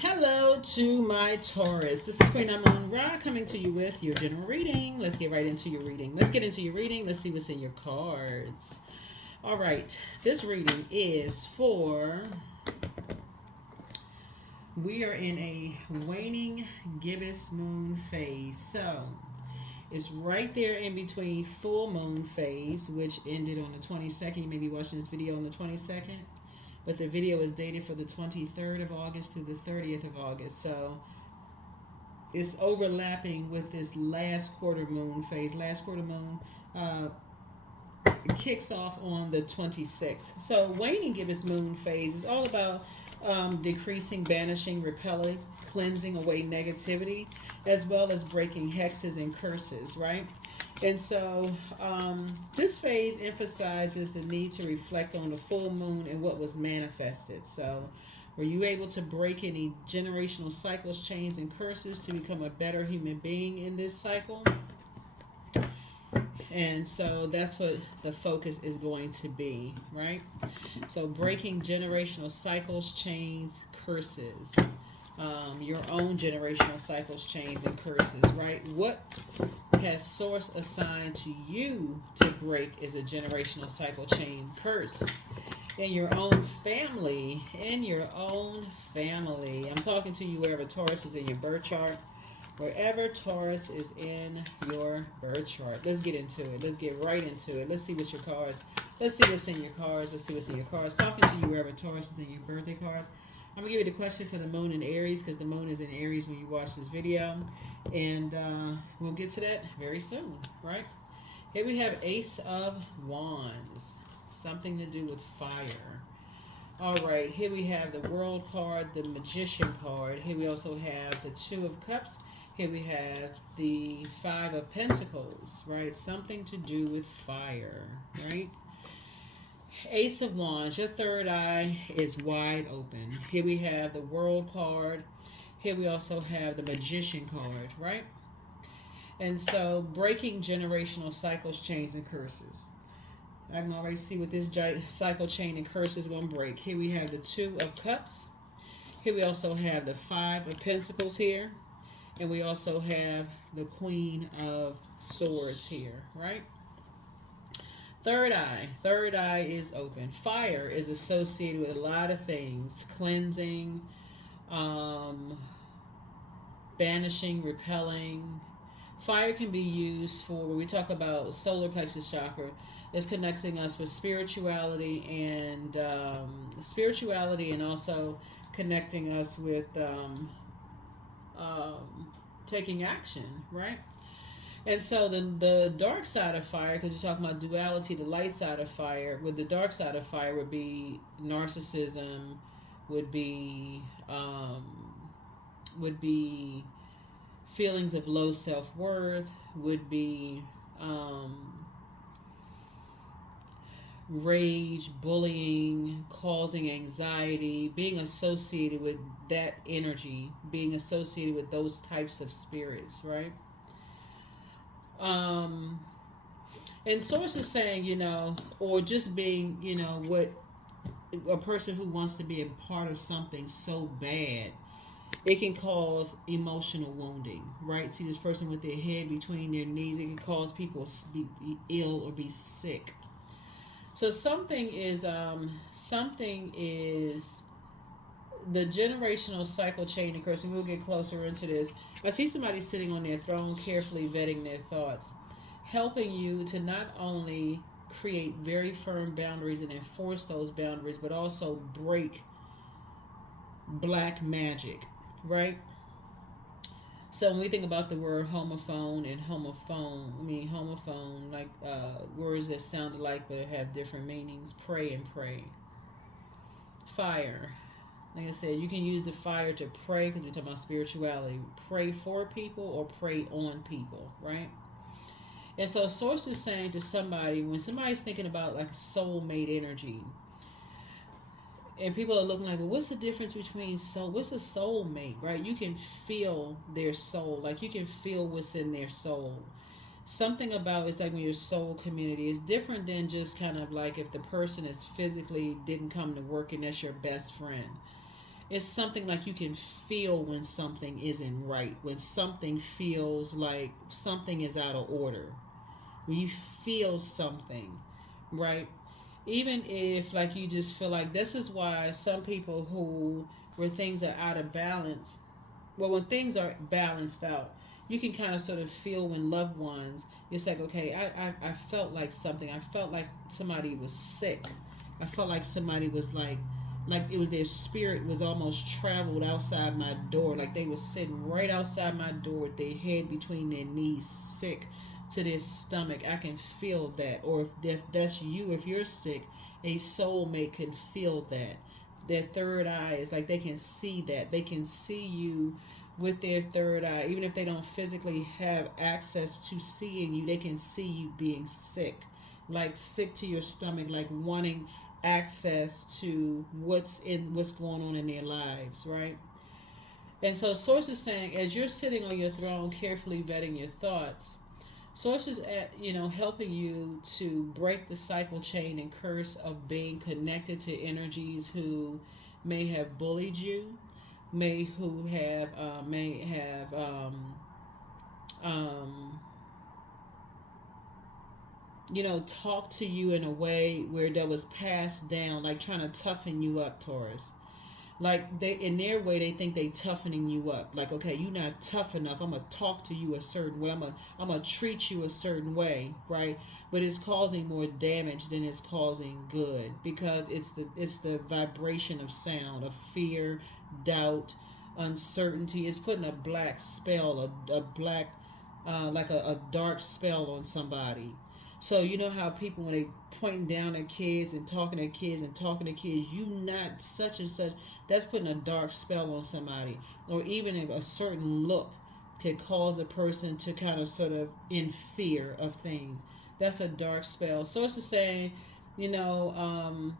Hello to my Taurus. This is Queen Amun Ra coming to you with your general reading. Let's get right into your reading. Let's get into your reading. Let's see what's in your cards. All right. This reading is for. We are in a waning gibbous moon phase. So it's right there in between full moon phase, which ended on the 22nd. You may be watching this video on the 22nd. But the video is dated for the 23rd of August through the 30th of August. So it's overlapping with this last quarter moon phase. Last quarter moon kicks off on the 26th. So waning gibbous moon phase is all about decreasing, banishing, repelling, cleansing away negativity, as well as breaking hexes and curses, right? And so this phase emphasizes the need to reflect on the full moon and what was manifested. So were you able to break any generational cycles, chains, and curses to become a better human being in this cycle? And so that's what the focus is going to be, right? So breaking generational cycles, chains, curses. Your own generational cycles, chains, and curses, right? What has Source assigned to you to break is a generational cycle, chain, curse in your own family. In your own family. I'm talking to you wherever Taurus is in your birth chart. Wherever Taurus is in your birth chart. Let's get into it. Let's get right into it. Let's see what's your cards. Let's see what's in your cards. Let's see what's in your cards. Talking to you wherever Taurus is in your birthday cards. I'm going to give you the question for the moon in Aries because the moon is in Aries when you watch this video. And we'll get to that very soon, right? Here we have Ace of Wands. Something to do with fire. All right, here we have the World card, the Magician card. Here we also have the Two of Cups. Here we have the Five of Pentacles, right? Something to do with fire, right? Ace of Wands, your third eye is wide open. Here we have the World card. Here we also have the Magician card, right? And so breaking generational cycles, chains, and curses. I can already see what this cycle, chain, and curse is going to break. Here we have the Two of Cups. Here we also have the Five of Pentacles here. And we also have the Queen of Swords here, right? Third eye. Third eye is open. Fire is associated with a lot of things. Cleansing, banishing, repelling. Fire can be used for, when we talk about solar plexus chakra, it's connecting us with spirituality and also connecting us with taking action, right? And so the dark side of fire, because we're talking about duality, the light side of fire, with the dark side of fire would be narcissism, would be feelings of low self-worth, would be rage, bullying, causing anxiety, being associated with that energy, being associated with those types of spirits, right? And Source is saying, or just being, what a person who wants to be a part of something so bad, it can cause emotional wounding, right? See this person with their head between their knees, it can cause people to be ill or be sick. So something is the generational cycle, chain, and curse, and we'll get closer into this. I see somebody sitting on their throne, carefully vetting their thoughts, helping you to not only create very firm boundaries and enforce those boundaries, but also break black magic, right? So when we think about the word homophone and homophone, like words that sound alike but have different meanings. Pray and pray. Fire. Like I said, you can use the fire to pray because we're talking about spirituality. Pray for people or pray on people, right? And so Source is saying to somebody, when somebody's thinking about like soulmate energy, and people are looking like, well, what's the difference between what's a soulmate, right? You can feel their soul, like you can feel what's in their soul. Something about it's like when your soul community is different than just kind of like if the person is physically didn't come to work and that's your best friend. It's something like you can feel when something isn't right, when something feels like something is out of order, when you feel something, right? Even if like you just feel like, this is why some people who, where things are out of balance, well, when things are balanced out, you can kind of sort of feel when loved ones, it's like, okay, I felt like something. I felt like somebody was sick. I felt like somebody was like it was their spirit was almost traveled outside my door. Like they were sitting right outside my door with their head between their knees, sick to their stomach. I can feel that. Or if that's you, if you're sick, a soulmate can feel that. Their third eye is like they can see that. They can see you with their third eye. Even if they don't physically have access to seeing you, they can see you being sick. Like sick to your stomach, like wanting access to what's going on in their lives, right? And so Source is saying, as you're sitting on your throne carefully vetting your thoughts, Source is at, helping you to break the cycle, chain, and curse of being connected to energies who may have bullied you, may have um, talk to you in a way where that was passed down, like trying to toughen you up, Taurus. Like they, in their way, they think they toughening you up. Like, okay, you're not tough enough. I'm gonna talk to you a certain way. I'm gonna treat you a certain way, right? But it's causing more damage than it's causing good, because it's the vibration of sound, of fear, doubt, uncertainty. It's putting a black spell, a black, like a dark spell on somebody. So you know how people, when they pointing down at kids and talking at kids and talking to kids, you not such and such, that's putting a dark spell on somebody. Or even if a certain look could cause a person to kind of sort of in fear of things, that's a dark spell. So it's just saying, and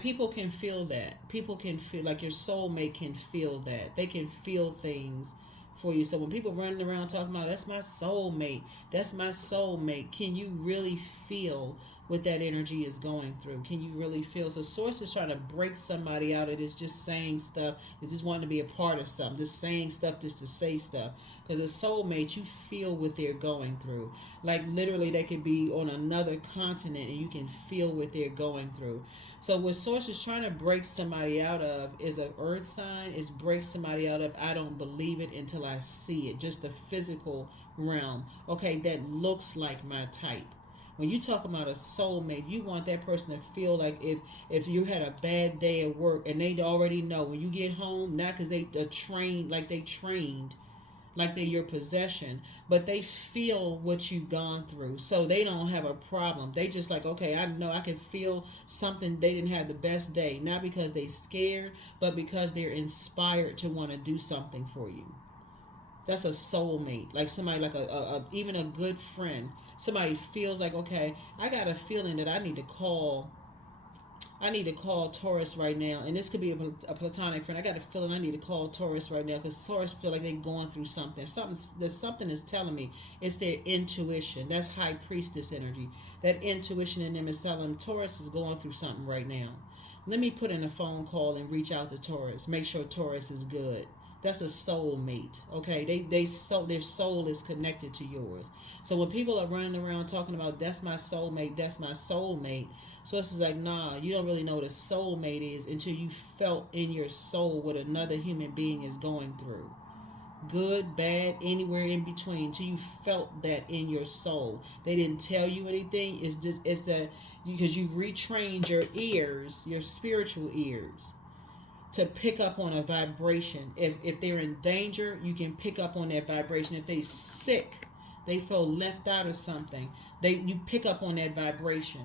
people can feel that. People can feel, like your soulmate can feel that. They can feel things for you. So when people running around talking about, that's my soulmate, can you really feel what that energy is going through? Can you really feel? So Source is trying to break somebody out of this just saying stuff, it's just wanting to be a part of something, just saying stuff just to say stuff. Because a soulmate, you feel what they're going through. Like literally they could be on another continent and you can feel what they're going through. So what Source is trying to break somebody out of is an earth sign, is break somebody out of, I don't believe it until I see it. Just the physical realm. Okay, that looks like my type. When you talk about a soulmate, you want that person to feel like if you had a bad day at work and they already know when you get home, not because they are trained, like they're your possession, but they feel what you've gone through, so they don't have a problem. They just like, okay, I know I can feel something. They didn't have the best day, not because they scared, but because they're inspired to want to do something for you. That's a soulmate, like somebody, like a even a good friend. Somebody feels like, okay, I got a feeling that I need to call Taurus right now, and this could be a platonic friend. I got a feeling I need to call Taurus right now because Taurus feel like they're going through something. Something is telling me. It's their intuition. That's high priestess energy. That intuition in them is telling them Taurus is going through something right now. Let me put in a phone call and reach out to Taurus. Make sure Taurus is good. That's a soulmate. Okay, their soul is connected to yours. So when people are running around talking about that's my soulmate, so it's like, nah, you don't really know what a soulmate is until you felt in your soul what another human being is going through. Good, bad, anywhere in between, until you felt that in your soul. They didn't tell you anything. It's because you retrained your ears, your spiritual ears, to pick up on a vibration. If they're in danger, you can pick up on that vibration. If they're sick, they feel left out of something, you pick up on that vibration.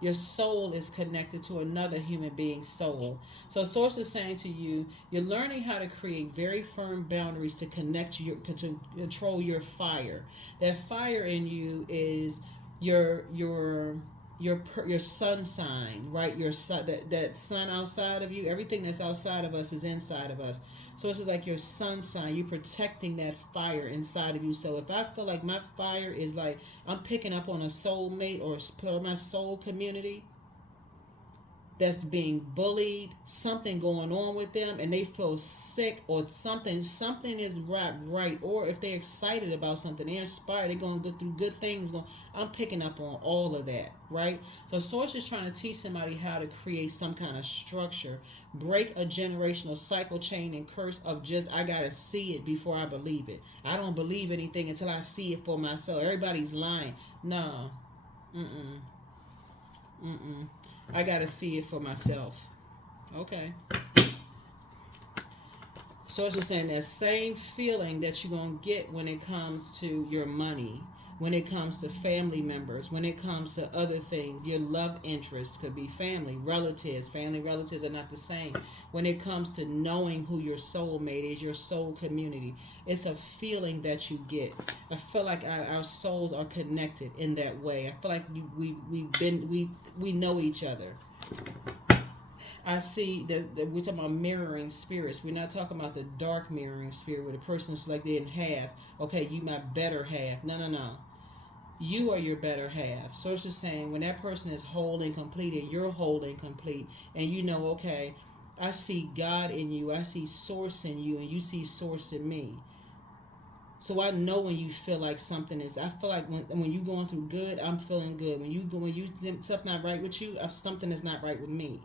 Your soul is connected to another human being's soul. So Source is saying to you, you're learning how to create very firm boundaries to to control your fire. That fire in you is your sun sign, right? Your sun, that sun outside of you. Everything that's outside of us is inside of us. So it's just like your sun sign. You're protecting that fire inside of you. So if I feel like my fire is like I'm picking up on a soulmate or my soul community, that's being bullied, something going on with them, and they feel sick, or something is right, or if they're excited about something, they're inspired, they're going to go through good things. I'm picking up on all of that, right? So Source is trying to teach somebody how to create some kind of structure, break a generational cycle, chain, and curse of just, I gotta see it before I believe it. I don't believe anything until I see it for myself. Everybody's lying. No. I gotta see it for myself. Okay. So it's just saying that same feeling that you're going to get when it comes to your money, when it comes to family members, when it comes to other things. Your love interests could be family, relatives. Family relatives are not the same. When it comes to knowing who your soulmate is, your soul community, it's a feeling that you get. I feel like our souls are connected in that way. I feel like we know each other. I see that we're talking about mirroring spirits. We're not talking about the dark mirroring spirit where the person's like they didn't have. Okay, you my better half. No. You are your better half. So it's just saying when that person is whole and complete and you're whole and complete, and you know, okay, I see God in you, I see Source in you, and you see Source in me. So I know when you feel like something is. I feel like when you're going through good, I'm feeling good. When you something not right with you, something is not right with me.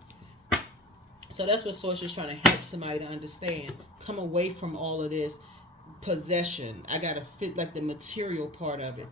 So that's what Source is trying to help somebody to understand. Come away from all of this possession. I gotta fit like the material part of it.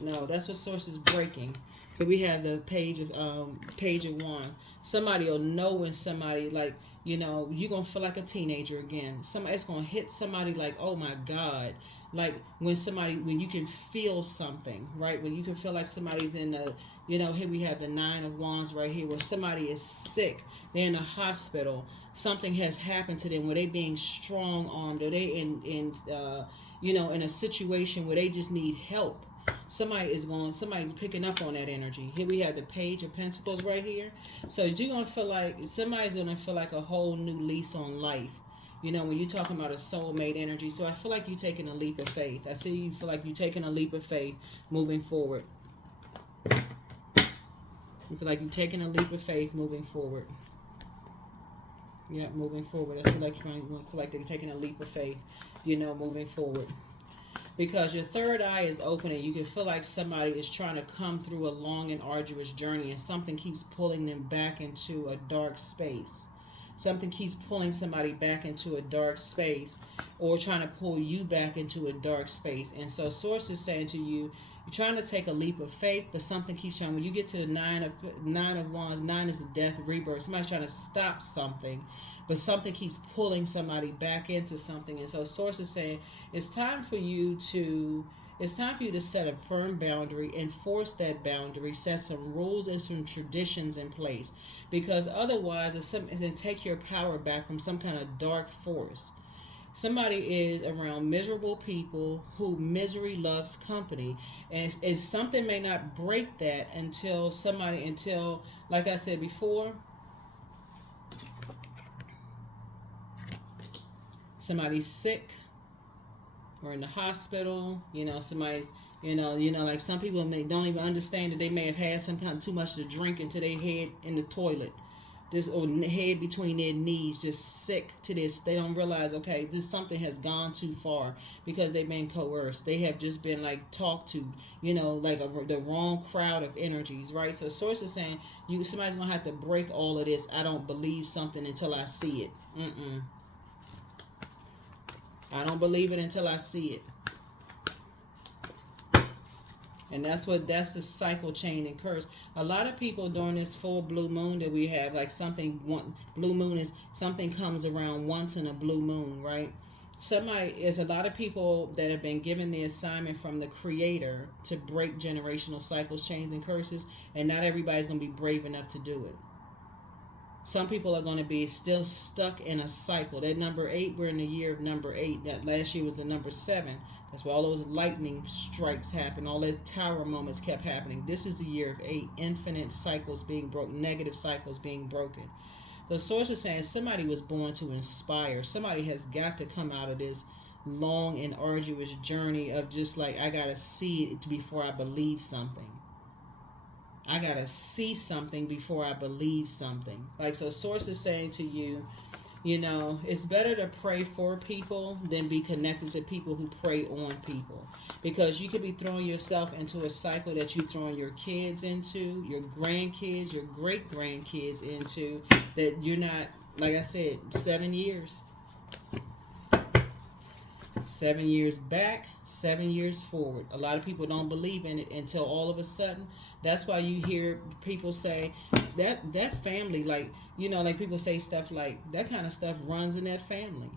No, that's what Source is breaking. Here we have the page of Wands. Somebody will know when somebody, like, you're gonna feel like a teenager again. It's gonna hit somebody like, oh my God. Like when you can feel something, right? When you can feel like somebody's in the, here we have the 9 of Wands right here, where somebody is sick, they're in a hospital, something has happened to them, where they being strong-armed, or they in a situation where they just need help. Somebody's picking up on that energy. Here we have the Page of Pentacles right here. So you're gonna feel like somebody's gonna feel like a whole new lease on life. When you're talking about a soulmate energy. So I feel like you're taking a leap of faith. I see you feel like you're taking a leap of faith moving forward. You feel like you're taking a leap of faith moving forward. Yeah, moving forward. I see like you feel like they're taking a leap of faith, moving forward. Because your third eye is open and you can feel like somebody is trying to come through a long and arduous journey, and something keeps pulling them back into a dark space. Something keeps pulling somebody back into a dark space, or trying to pull you back into a dark space. And so Source is saying to you, you're trying to take a leap of faith, but something keeps trying. When you get to the 9 of Wands, 9 is the death, rebirth. Somebody's trying to stop something, but something keeps pulling somebody back into something. And so Source is saying it's time for you to set a firm boundary, enforce that boundary, set some rules and some traditions in place, because otherwise it's going to take your power back from some kind of dark force. Somebody is around miserable people who misery loves company, and something may not break that until like I said before, somebody's sick or in the hospital. Somebody's, like some people, they don't even understand that they may have had some kind of too much to drink into their head in the toilet, or head between their knees, just sick to this. They don't realize, okay, something has gone too far because they've been coerced. They have just been like talked to, like the wrong crowd of energies, right? So Source is saying somebody's gonna have to break all of this. I don't believe something until I see it. I don't believe it until I see it. And that's the cycle, chain, and curse. A lot of people during this full blue moon that we have, like blue moon is something comes around once in a blue moon, right? There's a lot of people that have been given the assignment from the Creator to break generational cycles, chains, and curses, and not everybody's going to be brave enough to do it. Some people are going to be still stuck in a cycle. That number 8, we're in the year of number 8. That last year was the number 7. That's why all those lightning strikes happened. All the tower moments kept happening. This is the year of 8. Infinite cycles being broken. Negative cycles being broken. So Source is saying somebody was born to inspire. Somebody has got to come out of this long and arduous journey of just like, I got to see it before I believe something. I gotta see something before I believe something. Like, so Source is saying to you, you know, it's better to pray for people than be connected to people who prey on people. Because you could be throwing yourself into a cycle that you're throwing your kids into, your grandkids, your great grandkids into, that you're not, like I said, 7 years. 7 years back, 7 years forward. A lot of people don't believe in it until all of a sudden. That's why you hear people say that family, like, you know, like people say stuff like that kind of stuff runs in that family.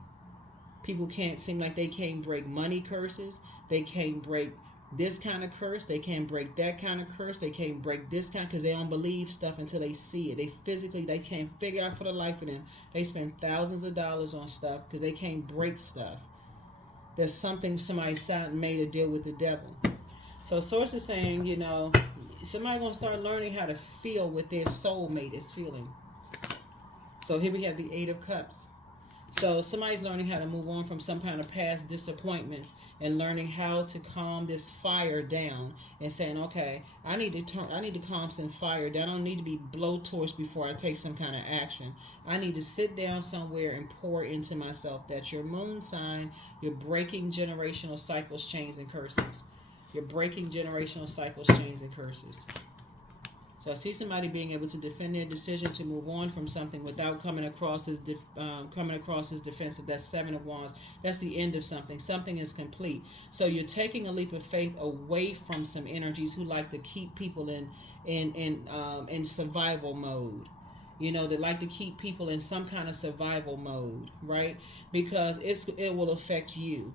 People can't seem like they can't break money curses. They can't break this kind of curse. They can't break that kind of curse. They can't break this kind, because they don't believe stuff until they see it. They can't figure out for the life of them. They spend thousands of dollars on stuff because they can't break stuff. There's something somebody made a deal with the devil. So Source is saying, you know, somebody gonna start learning how to feel what their soulmate is feeling. So here we have the 8 of Cups. So somebody's learning how to move on from some kind of past disappointments and learning how to calm this fire down and saying, okay, I need to calm some fire down. I don't need to be blowtorched before I take some kind of action. I need to sit down somewhere and pour into myself. That's your moon sign. You're breaking generational cycles, chains, and curses. You're breaking generational cycles, chains, and curses. So I see somebody being able to defend their decision to move on from something without coming across as defensive. That's 7 of Wands. That's the end of something. Something is complete. So you're taking a leap of faith away from some energies who like to keep people in survival mode. You know, they like to keep people in some kind of survival mode, right? Because it will affect you.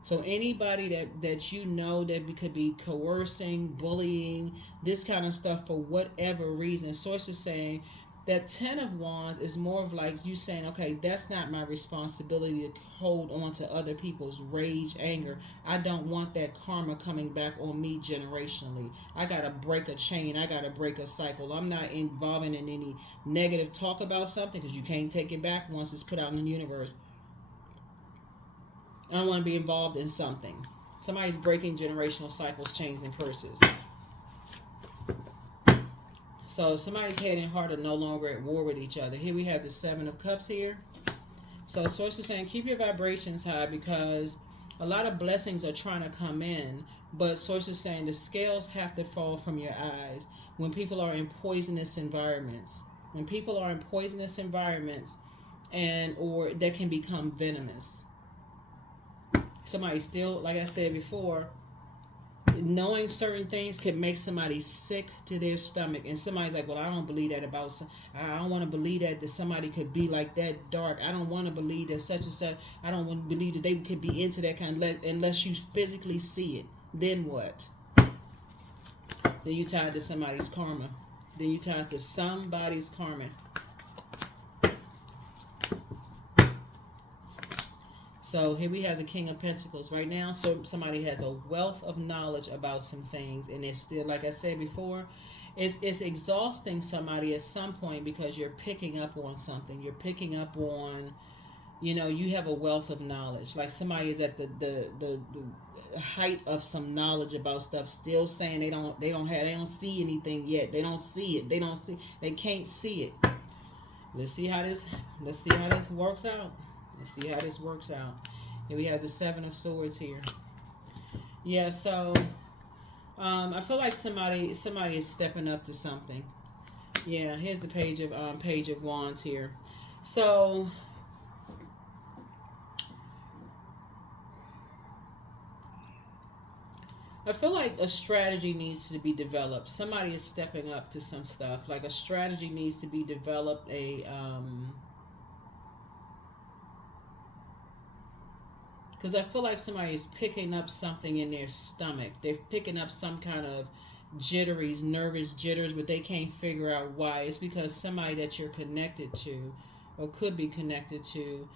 So anybody that you know that could be coercing, bullying, this kind of stuff for whatever reason, Source is saying that 10 of Wands is more of like you saying, okay, that's not my responsibility to hold on to other people's rage, anger. I don't want that karma coming back on me generationally. I got to break a chain. I got to break a cycle. I'm not involving in any negative talk about something because you can't take it back once it's put out in the universe. I don't want to be involved in something. Somebody's breaking generational cycles, chains, and curses. So somebody's head and heart are no longer at war with each other. Here we have the 7 of Cups here. So Source is saying keep your vibrations high because a lot of blessings are trying to come in. But Source is saying the scales have to fall from your eyes when people are in poisonous environments. When people are in poisonous environments or that can become venomous. Somebody still, like I said before, knowing certain things can make somebody sick to their stomach. And somebody's like, well, I don't believe that I don't want to believe that somebody could be like that dark. I don't want to believe that such and such. I don't want to believe that they could be into that kind of, unless you physically see it. Then what? Then you tied to somebody's karma. Then you tied to somebody's karma. So here we have the King of Pentacles. Right now, so somebody has a wealth of knowledge about some things, and it's still, like I said before, it's exhausting somebody at some point because you're picking up on something. You're picking up on, you know, you have a wealth of knowledge. Like somebody is at the height of some knowledge about stuff, still saying they don't see anything yet. They don't see it. They can't see it. Let's see how this works out. Let's see how this works out. Here we have the 7 of Swords here. Yeah, so I feel like somebody is stepping up to something. Yeah, here's the Page of Wands here. So I feel like a strategy needs to be developed. Somebody is stepping up to some stuff. Like a strategy needs to be developed. Because I feel like somebody is picking up something in their stomach. They're picking up some kind of jitteries, nervous jitters, but they can't figure out why. It's because somebody that you're connected to or could be connected to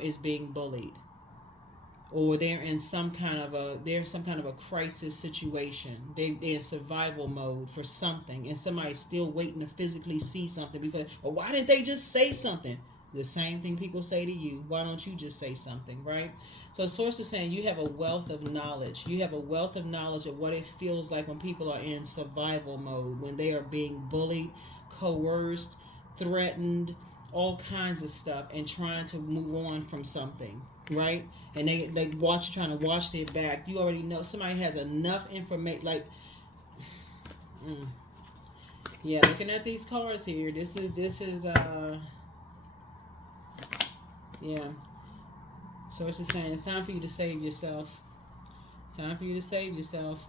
is being bullied. Or they're in some kind of a crisis situation. They're in survival mode for something, and somebody's still waiting to physically see something. Well, why didn't they just say something? The same thing people say to you. Why don't you just say something, right? So Source is saying you have a wealth of knowledge. You have a wealth of knowledge of what it feels like when people are in survival mode, when they are being bullied, coerced, threatened, all kinds of stuff, and trying to move on from something, right? And they watch trying to watch their back. You already know somebody has enough information. Like, yeah, looking at these cards here, this is yeah. Source is saying it's time for you to save yourself. Time for you to save yourself.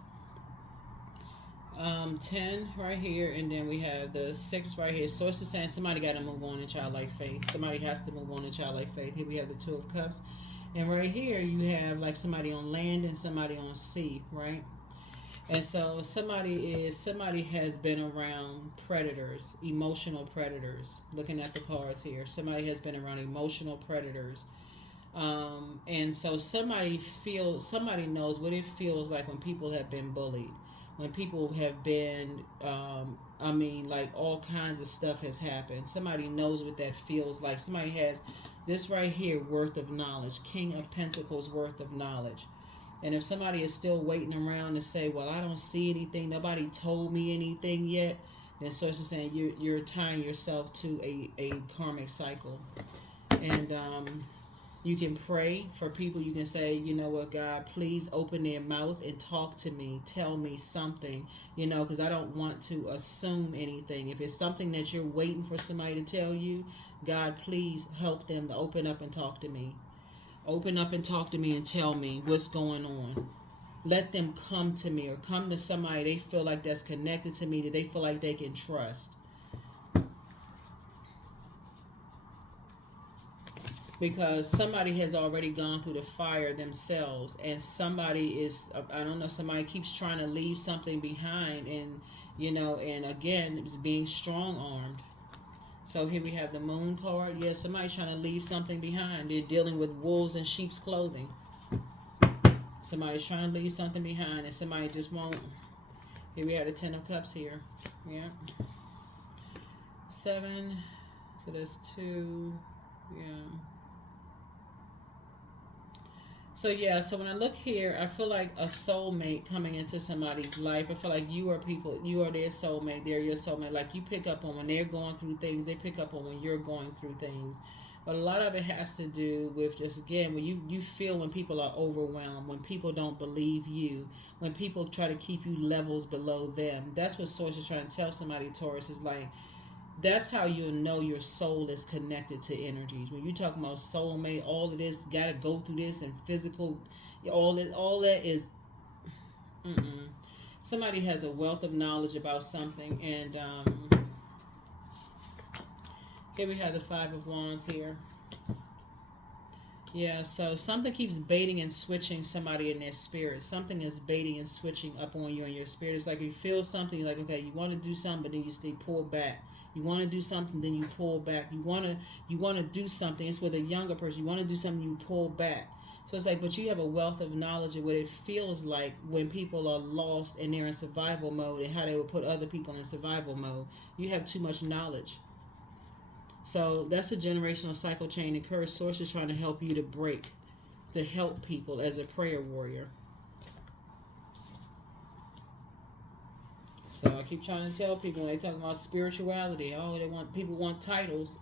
10 right here, and then we have the 6 right here. Source is saying somebody got to move on in childlike faith. Somebody has to move on in childlike faith. Here we have the 2 of Cups. And right here you have like somebody on land and somebody on sea, right? And so somebody has been around predators, emotional predators. Looking at the cards here, somebody has been around emotional predators. And so somebody knows what it feels like when people have been bullied, when people have been, like all kinds of stuff has happened. Somebody knows what that feels like. Somebody has this right here, worth of knowledge, King of Pentacles worth of knowledge. And if somebody is still waiting around to say, well, I don't see anything, nobody told me anything yet, then Source is saying you're tying yourself to a karmic cycle. And you can pray for people. You can say, you know what, God, please open their mouth and talk to me. Tell me something, because I don't want to assume anything. If it's something that you're waiting for somebody to tell you, God, please help them to open up and talk to me. Open up and talk to me and tell me what's going on. Let them come to me or come to somebody they feel like that's connected to me, that they feel like they can trust. Because somebody has already gone through the fire themselves, and somebody keeps trying to leave something behind, and and again, it's being strong-armed. So here we have the Moon card. Yeah, somebody's trying to leave something behind. They're dealing with wolves in sheep's clothing. Somebody's trying to leave something behind, and somebody just won't. Here we have the 10 of Cups here. Yeah. 7. So that's 2. Yeah. So when I look here, I feel like a soulmate coming into somebody's life. I feel like you are their soulmate. They're your soulmate. Like you pick up on when they're going through things. They pick up on when you're going through things. But a lot of it has to do with just, again, when you feel when people are overwhelmed, when people don't believe you, when people try to keep you levels below them. That's what Source is trying to tell somebody, Taurus, is like, that's how you'll know your soul is connected to energies. When you're talking about soulmate, all of this, got to go through this, and physical, all that is, somebody has a wealth of knowledge about something. And here we have the 5 of Wands here. Yeah, so something keeps baiting and switching somebody in their spirit. Something is baiting and switching up on you in your spirit. It's like you feel something, you're like, okay, you want to do something, but then you stay pull back. You want to do something, then you pull back. You want to do something. It's with a younger person. You want to do something, you pull back. So it's like, but you have a wealth of knowledge of what it feels like when people are lost and they're in survival mode, and how they would put other people in survival mode. You have too much knowledge. So that's a generational cycle chain and curse. Source is trying to help you to break, to help people as a prayer warrior. So I keep trying to tell people when they talk about spirituality, people want titles.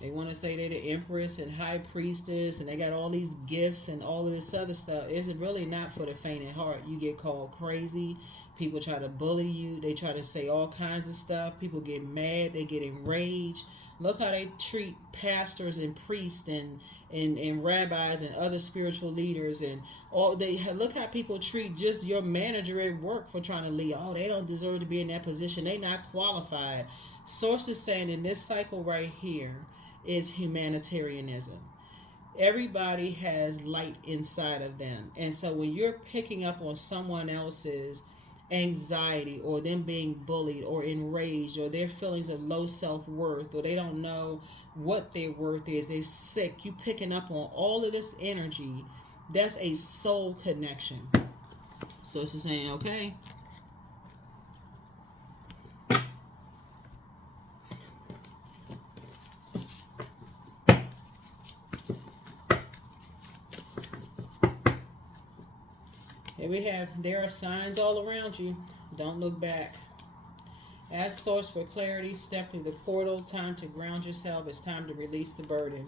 They want to say they're the empress and high priestess, and they got all these gifts and all of this other stuff. It's really not for the faint at heart. You get called crazy. People try to bully you. They try to say all kinds of stuff. People get mad. They get enraged. Look how they treat pastors and priests and rabbis and other spiritual leaders, and look how people treat just your manager at work for trying to lead. Oh, they don't deserve to be in that position. They not qualified. Source is saying in this cycle right here is humanitarianism. Everybody has light inside of them, and so when you're picking up on someone else's anxiety, or them being bullied or enraged, or their feelings of low self-worth, or they don't know what their worth is, they're sick, you picking up on all of this energy, that's a soul connection. So it's just saying, okay, there are signs all around you. Don't look back. Ask Source for clarity. Step through the portal. Time to ground yourself. It's time to release the burden.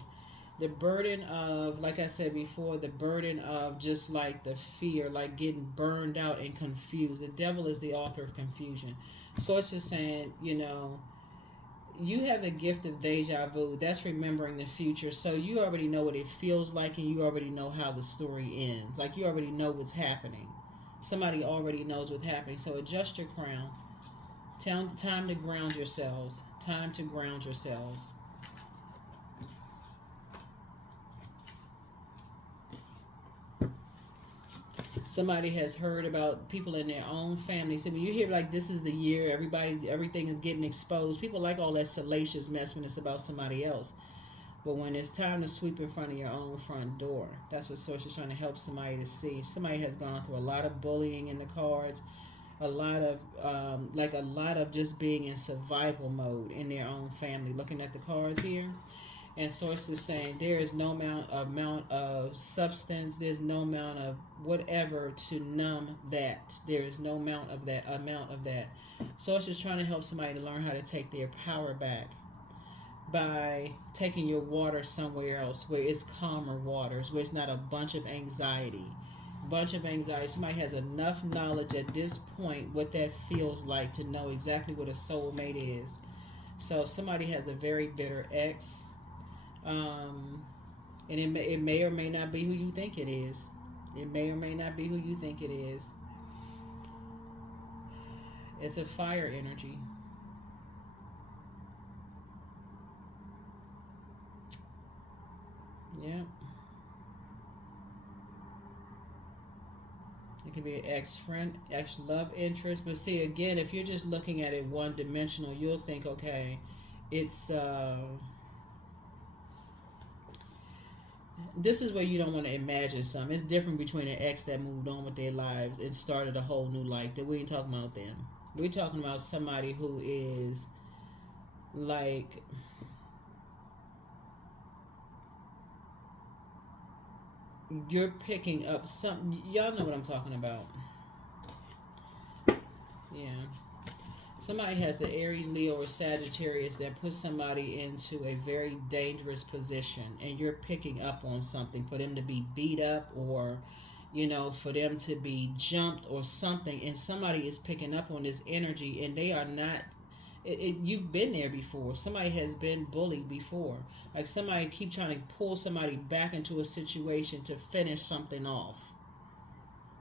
The burden of, like I said before, the burden of just like the fear, like getting burned out and confused. The devil is the author of confusion. So it's just saying, you have the gift of deja vu. That's remembering the future. So you already know what it feels like, and you already know how the story ends. Like you already know what's happening. Somebody already knows what's happening. So adjust your crown. Time to ground yourselves. Time to ground yourselves. Somebody has heard about people in their own family. So when you hear like this is the year, everything is getting exposed. People like all that salacious mess when it's about somebody else. But when it's time to sweep in front of your own front door, that's what Source is trying to help somebody to see. Somebody has gone through a lot of bullying in the cards, a lot of just being in survival mode in their own family. Looking at the cards here. And Source is saying there is no amount of substance, there's no amount of whatever to numb that. There is no amount of that. Source is trying to help somebody to learn how to take their power back by taking your water somewhere else where it's calmer waters, where it's not a bunch of anxiety. Somebody has enough knowledge at this point what that feels like to know exactly what a soulmate is. So somebody has a very bitter ex. And it may or may not be who you think it is. It may or may not be who you think it is. It's a fire energy. Yeah. It can be an ex-friend, ex-love interest. But see, again, if you're just looking at it one-dimensional, you'll think, okay, it's... this is where you don't want to imagine something. It's different between an ex that moved on with their lives and started a whole new life. That we ain't talking about them. We're talking about somebody who is like you're picking up something. Y'all know what I'm talking about. Yeah. Somebody has an Aries, Leo, or Sagittarius that puts somebody into a very dangerous position, and you're picking up on something for them to be beat up or, for them to be jumped or something, and somebody is picking up on this energy, and they are not. You've been there before. Somebody has been bullied before. Like somebody keep trying to pull somebody back into a situation to finish something off.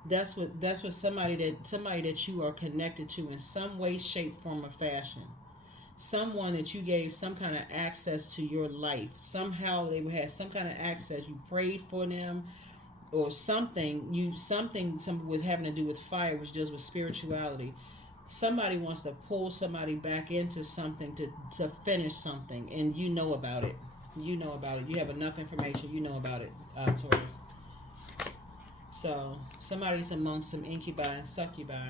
That's what somebody that you are connected to in some way, shape, form, or fashion. Someone that you gave some kind of access to your life. Somehow they had some kind of access. You prayed for them, or something. Something was having to do with fire, which deals with spirituality. Somebody wants to pull somebody back into something to finish something, and you know about it. You know about it. You have enough information. You know about it, Taurus. So somebody's amongst some incubi and succubi.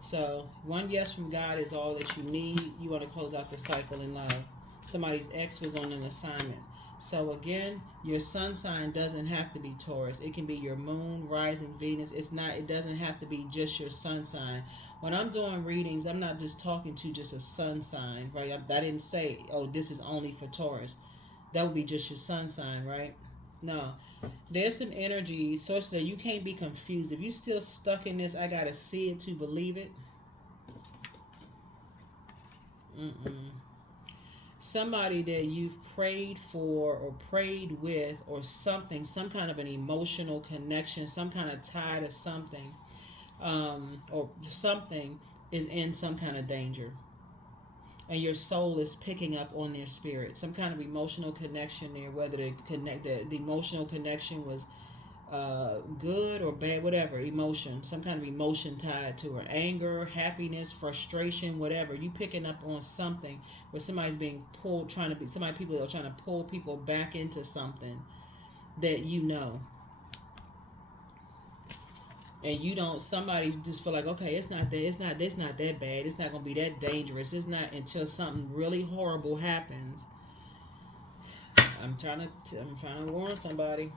So one yes from God is all that you need. You want to close out the cycle in love. Somebody's ex was on an assignment. So again, your sun sign doesn't have to be Taurus. It can be your moon, rising, Venus. It doesn't have to be just your sun sign. When I'm doing readings, I'm not just talking to just a sun sign, right? I didn't say, oh, this is only for Taurus. That would be just your sun sign, right? No. There's some energy, so that you can't be confused. If you're still stuck in this, I gotta see it to believe it. Somebody that you've prayed for or prayed with or something, some kind of an emotional connection, some kind of tie to something, or something is in some kind of danger. And your soul is picking up on their spirit. Some kind of emotional connection there, whether the emotional connection was good or bad, whatever, emotion. Some kind of emotion tied to her. Anger, happiness, frustration, whatever. You picking up on something where somebody's being pulled, people are trying to pull people back into something that you know. And you don't, somebody just feel like, okay, it's not that bad. It's not going to be that dangerous. It's not until something really horrible happens. I'm trying to warn somebody.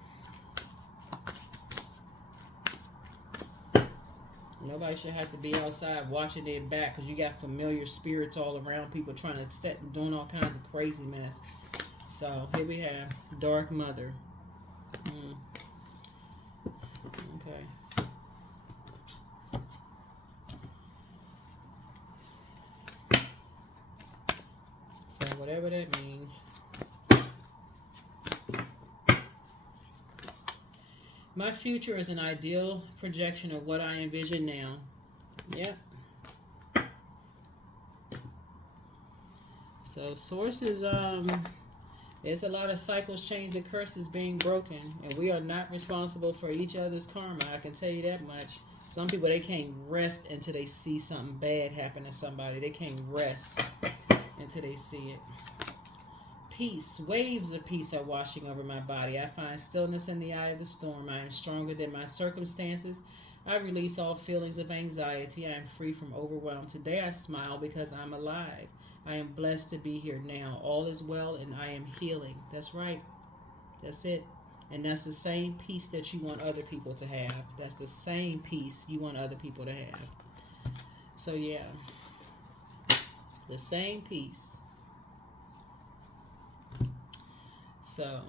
Nobody should have to be outside watching their back because you got familiar spirits all around, people trying to set and doing all kinds of crazy mess. So here we have Dark Mother. Okay. So whatever that means. My future is an ideal projection of what I envision now. Yep. So sources, there's a lot of cycles, chains, and curses being broken, and we are not responsible for each other's karma. I can tell you that much. Some people, they can't rest until they see something bad happen to somebody. They can't rest until they see it. Peace. Waves of peace are washing over my body. I find stillness in the eye of the storm. I am stronger than my circumstances. I release all feelings of anxiety. I am free from overwhelm. Today I smile because I'm alive. I am blessed to be here now. All is well and I am healing. That's right. That's it. And that's the same peace that you want other people to have. That's the same peace you want other people to have. So yeah. The same peace. So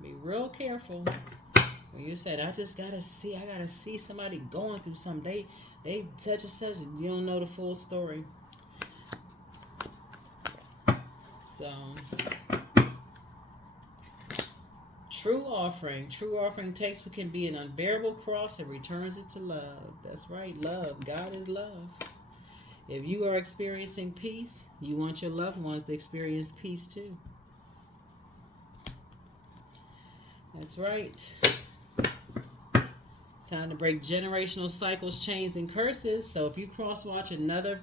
be real careful when you said, I gotta see somebody going through something. They such and such, and you don't know the full story. So true offering takes what can be an unbearable cross and returns it to love. That's right, love. God is love. If you are experiencing peace, you want your loved ones to experience peace too. That's right. Time to break generational cycles, chains, and curses. So if you cross-watch another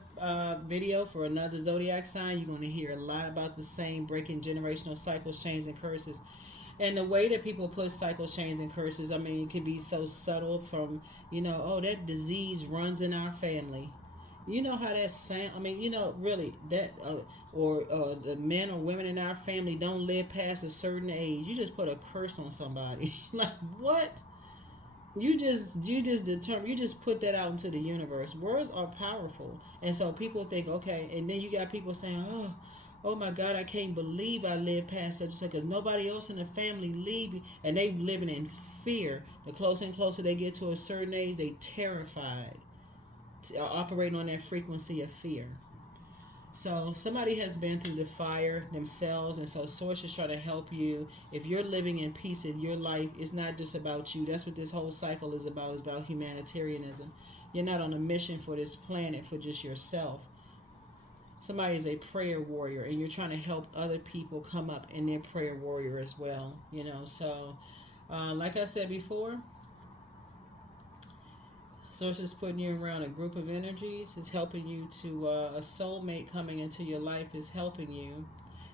video for another zodiac sign, you're going to hear a lot about the same breaking generational cycles, chains, and curses. And the way that people put cycles, chains, and curses, I mean, it can be so subtle from, oh, that disease runs in our family. You know how that sound? I mean, really, that or the men or women in our family don't live past a certain age. You just put a curse on somebody. Like, what? You just put that out into the universe. Words are powerful, and so people think, okay, and then you got people saying, oh my God, I can't believe I lived past such and such, because nobody else in the family leave, and they living in fear. The closer and closer they get to a certain age, they terrified, operating on that frequency of fear. So somebody has been through the fire themselves, and so Source is trying to help you. If you're living in peace in your life, it's not just about you. That's what this whole cycle is about. It's about humanitarianism. You're not on a mission for this planet for just yourself. Somebody is a prayer warrior, and you're trying to help other people come up in their prayer warrior as well. So like I said before, Source is putting you around a group of energies. It's helping you to, a soulmate coming into your life is helping you.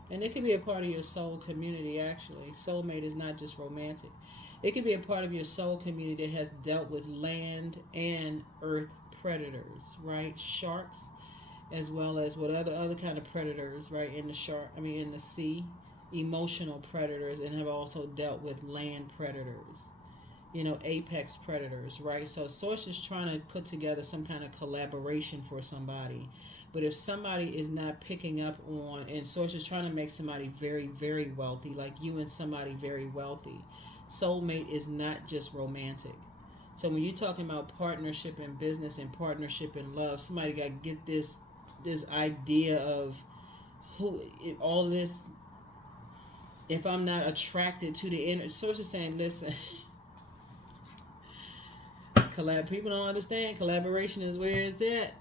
And it can be a part of your soul community, actually. Soulmate is not just romantic. It can be a part of your soul community that has dealt with land and earth predators, right? Sharks, as well as what other kind of predators, right? In the sea, emotional predators, and have also dealt with land predators. Apex predators, right? So Source is trying to put together some kind of collaboration for somebody. But if somebody is not picking up on, and Source is trying to make somebody very, very wealthy, like you and somebody very wealthy. Soulmate is not just romantic. So when you're talking about partnership in business and partnership in love, somebody got to get this idea of all this. If I'm not attracted to the inner, Source is saying, listen. People don't understand. Collaboration is where it's at.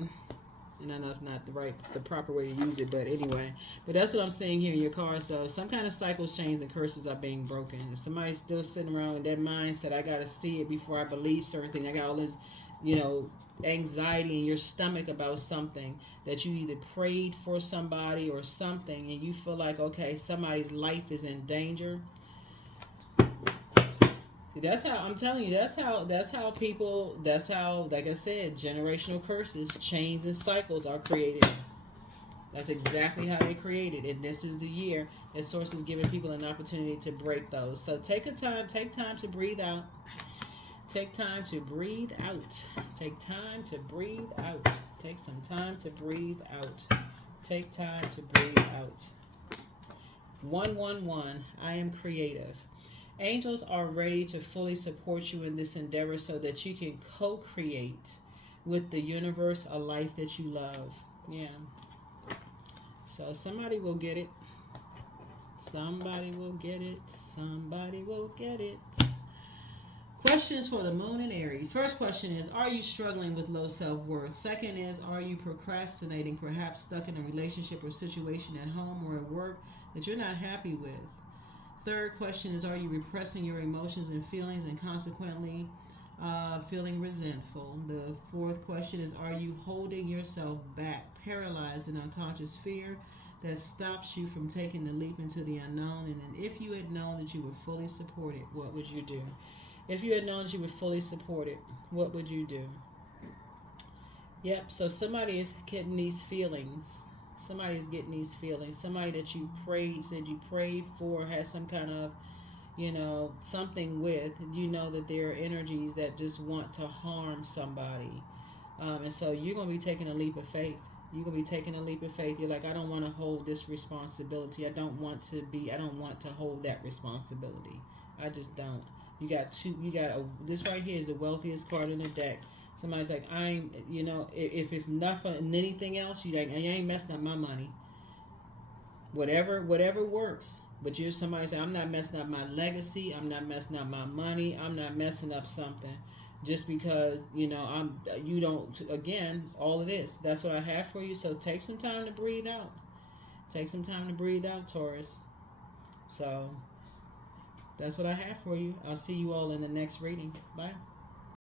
And I know it's not the proper way to use it, but anyway. But that's what I'm saying here in your card. So some kind of cycles, chains, and curses are being broken. If somebody's still sitting around with that mindset, I gotta see it before I believe certain things. I got all this, anxiety in your stomach about something that you either prayed for somebody or something, and you feel like, okay, somebody's life is in danger. See, that's how I'm telling you. That's how people. That's how, like I said, generational curses, chains, and cycles are created. That's exactly how they're created, and this is the year that Source is giving people an opportunity to break those. So take time to breathe out. Take time to breathe out. Take time to breathe out. Take some time to breathe out. Take time to breathe out. 111. I am creative. Angels are ready to fully support you in this endeavor so that you can co-create with the universe a life that you love. Yeah. So somebody will get it. Somebody will get it. Somebody will get it. Questions for the moon and Aries. First question is, are you struggling with low self-worth? Second is, are you procrastinating, perhaps stuck in a relationship or situation at home or at work that you're not happy with? Third question is, are you repressing your emotions and feelings and consequently feeling resentful? The fourth question is, are you holding yourself back, paralyzed in unconscious fear that stops you from taking the leap into the unknown? And then if you had known that you were fully supported, what would you do? If you had known that you were fully supported, what would you do? Yep, so somebody is getting these feelings. Somebody is getting these feelings. Somebody that you prayed, said you prayed for, has some kind of, something with. You know that there are energies that just want to harm somebody. And so you're going to be taking a leap of faith. You're going to be taking a leap of faith. You're like, I don't want to hold this responsibility. I don't want to hold that responsibility. I just don't. This right here is the wealthiest card in the deck. Somebody's like, if nothing and anything else, you ain't messing up my money. Whatever works. But you're somebody saying, I'm not messing up my legacy. I'm not messing up my money. I'm not messing up something. Just because, all of this. That's what I have for you. So take some time to breathe out. Take some time to breathe out, Taurus. So that's what I have for you. I'll see you all in the next reading. Bye.